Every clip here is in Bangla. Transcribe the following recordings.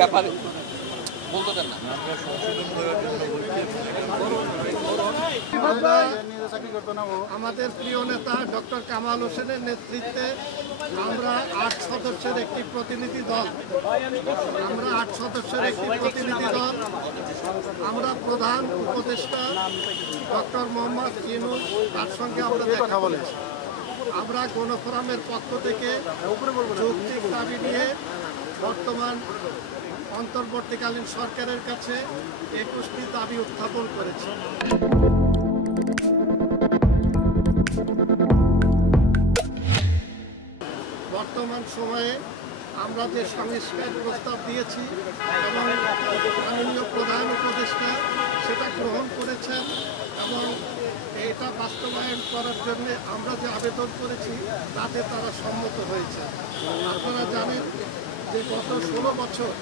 ব্যাপারে বলতে দেন না। আমাদের প্রিয় নেতা ডক্টর কামাল হোসেনের নেতৃত্বে আমরা 8 সদস্যের একটি প্রতিনিধি দল আমরা প্রধান উপদেষ্টা ডক্টর মোহাম্মদ ইউনূস তার সঙ্গে আমরা দেখা বলেছি। আমরা গণফোরামের পক্ষ থেকে যৌক্তিক দাবি নিয়ে বর্তমান অন্তর্বর্তীকালীন সরকারের কাছে 21টি দাবি উত্থাপন করেছি। বর্তমান সময়ে আমরা যে সংস্কার প্রস্তাব দিয়েছি এবং মাননীয় প্রধান উপদেষ্টা সেটা গ্রহণ করেছেন এবং এটা বাস্তবায়ন করার জন্য আমরা যে আবেদন করেছি তাতে তারা সম্মত হয়েছে। আপনারা জানেন যে গত 16 বছর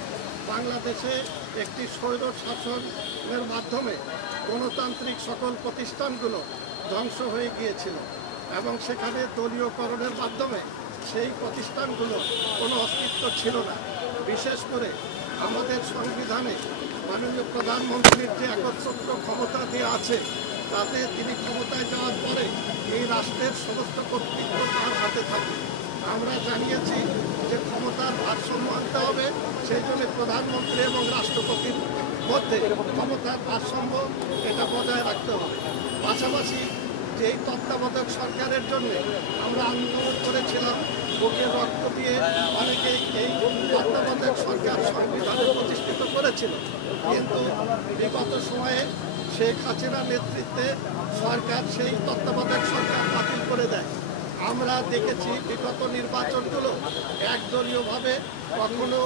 বাংলাদেশে একটি স্বৈর শাসনের মাধ্যমে গণতান্ত্রিক সকল প্রতিষ্ঠানগুলো ধ্বংস হয়ে গিয়েছিল এবং সেখানে দলীয়করণের মাধ্যমে সেই প্রতিষ্ঠানগুলো কোনো অস্তিত্ব ছিল না। বিশেষ করে আমাদের সংবিধানে মাননীয় প্রধানমন্ত্রীর যে একচ্ছত্র ক্ষমতা দেওয়া আছে তাতে তিনি ক্ষমতায় যাওয়ার পরে এই রাষ্ট্রের সমস্ত কর্তৃত্ব তার হাতে থাকে। আমরা জানিয়েছি যে ক্ষমতার ভারসাম্য আনতে হবে, সেই জন্য প্রধানমন্ত্রী এবং রাষ্ট্রপতির মধ্যে ক্ষমতার ভারসাম্য এটা বজায় রাখতে হবে। পাশাপাশি যে এই তত্ত্বাবধায়ক সরকারের জন্য আমরা আন্দোলন করেছিলাম, বুকের রক্ত দিয়ে অনেকে এই তত্ত্বাবধায়ক সরকার সংবিধানে প্রতিষ্ঠিত করেছিল, কিন্তু বিগত সময়ে শেখ হাসিনার নেতৃত্বে সরকার সেই তত্ত্বাবধায়ক সরকার বাতিল করে দেয়। আমরা দেখেছি বিগত নির্বাচনগুলো একদলীয়ভাবে কখনো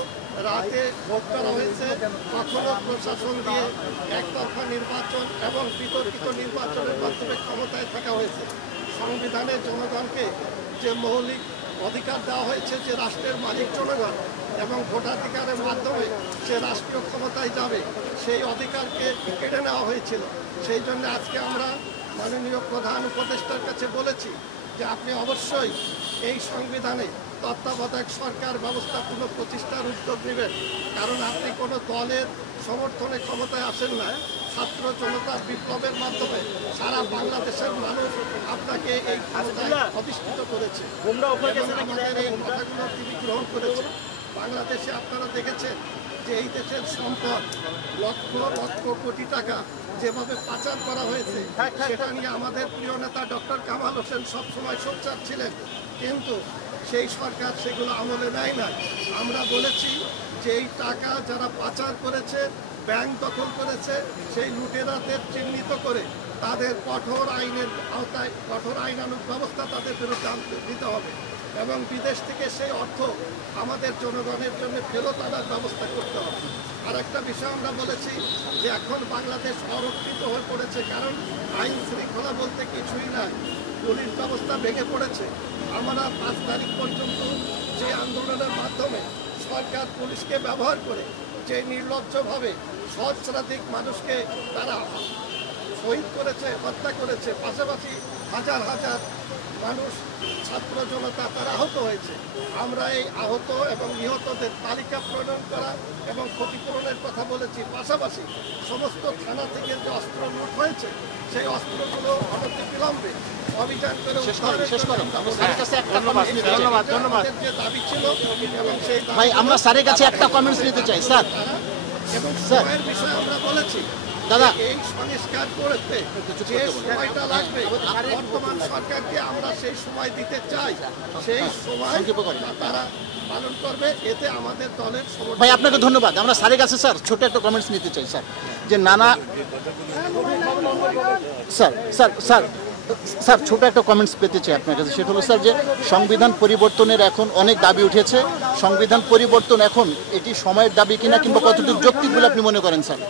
রাতে ভোট করা হয়েছে, কখনো প্রশাসন দিয়ে একতরফা নির্বাচন এবং বিতর্কিত নির্বাচনের মাধ্যমে ক্ষমতায় থাকা হয়েছে। সংবিধানে জনগণকে যে মৌলিক অধিকার দেওয়া হয়েছে যে রাষ্ট্রের মালিক জনগণ এবং ভোটাধিকারের মাধ্যমে সে রাষ্ট্রীয় ক্ষমতায় যাবে, সেই অধিকারকে কেড়ে নেওয়া হয়েছিল। সেই জন্য আজকে আমরা মাননীয় প্রধান উপদেষ্টার কাছে বলেছি যে আপনি অবশ্যই এই সংবিধানে তত্ত্বাবধায়ক সরকার ব্যবস্থা পুনঃপ্রতিষ্ঠার উদ্যোগ নেবেন, কারণ আপনি কোনো দলের সমর্থনে ক্ষমতায় আসেন না। ছাত্র জনতার বিপ্লবের মাধ্যমে সারা বাংলাদেশের মানুষ আপনাকে এই ক্ষমতায় অধিষ্ঠিত করেছে, আমাদের এই কথাগুলো তিনি গ্রহণ করেছেন। বাংলাদেশে আপনারা দেখেছেন যে এই দেশের সম্পদ লক্ষ লক্ষ কোটি টাকা যেভাবে পাচার করা হয়েছে সেটা নিয়ে আমাদের প্রিয় নেতা ডক্টর কামাল হোসেন সবসময় সোচ্চার ছিলেন, কিন্তু সেই সরকার সেগুলো আমলে নেয় না। আমরা বলেছি যে এই টাকা যারা পাচার করেছে, ব্যাংক দখল করেছে, সেই লুটেরাদের চিহ্নিত করে তাদের কঠোর আইনের আওতায় কঠোর আইনানুগ ব্যবস্থা তাদের বিরুদ্ধে দিতে হবে এবং বিদেশ থেকে সেই অর্থ আমাদের জনগণের জন্য ফেরত আনার ব্যবস্থা করতে হবে। আর একটা বিষয় আমরা বলেছি যে এখন বাংলাদেশ অরক্ষিত হয়ে পড়েছে, কারণ আইন শৃঙ্খলা বলতে কিছুই নাই, পুলিশ ব্যবস্থা ভেঙে পড়েছে। আমরা 5 তারিখ পর্যন্ত যে আন্দোলনের মাধ্যমে সরকার পুলিশকে ব্যবহার করে যে নির্লজ্জভাবে সহস্রাধিক মানুষকে তারা শহীদ করেছে, হত্যা করেছে, পাশাপাশি হাজার হাজার মানুষ ছাত্র জনতা তারা আহত হয়েছে। আমরা এই আহত এবং নিহতদের তালিকা প্রণয়ন করা এবং ক্ষতিপূরণের কথা বলেছি। পাশাপাশি সমস্ত থানা থেকে যে অস্ত্র লুট হয়েছে সেই অস্ত্রগুলো অনতিবিলম্বে অভিযান করে যে দাবি ছিল এবং সেই ভাই আমরা স্যারের কাছে একটা কমেন্টস নিতে চাই স্যার। এবং সময়ের বিষয়ে আমরা বলেছি দাদা এই সংস্কার করতে যে সময়টা লাগবে বর্তমান সরকারকে আমরা সেই সময় দিতে চাই, সেই সময় তারা পালন করবে, এতে আমাদের দলের সমর্থন। ভাই আপনাকে ধন্যবাদ। আমরা স্যারের কাছে স্যার ছোট একটা কমেন্টস নিতে চাই স্যার, যে নানা স্যার স্যার স্যার স্যার ছোট একটা কমেন্টস পেতে চাই আপনার কাছে। সেটা হলো স্যার যে সংবিধান পরিবর্তনের এখন অনেক দাবি উঠেছে, সংবিধান পরিবর্তন এখন এটি সময়ের দাবি কিনা কিংবা কতটুকু যৌক্তিক বলে আপনি মনে করেন স্যার?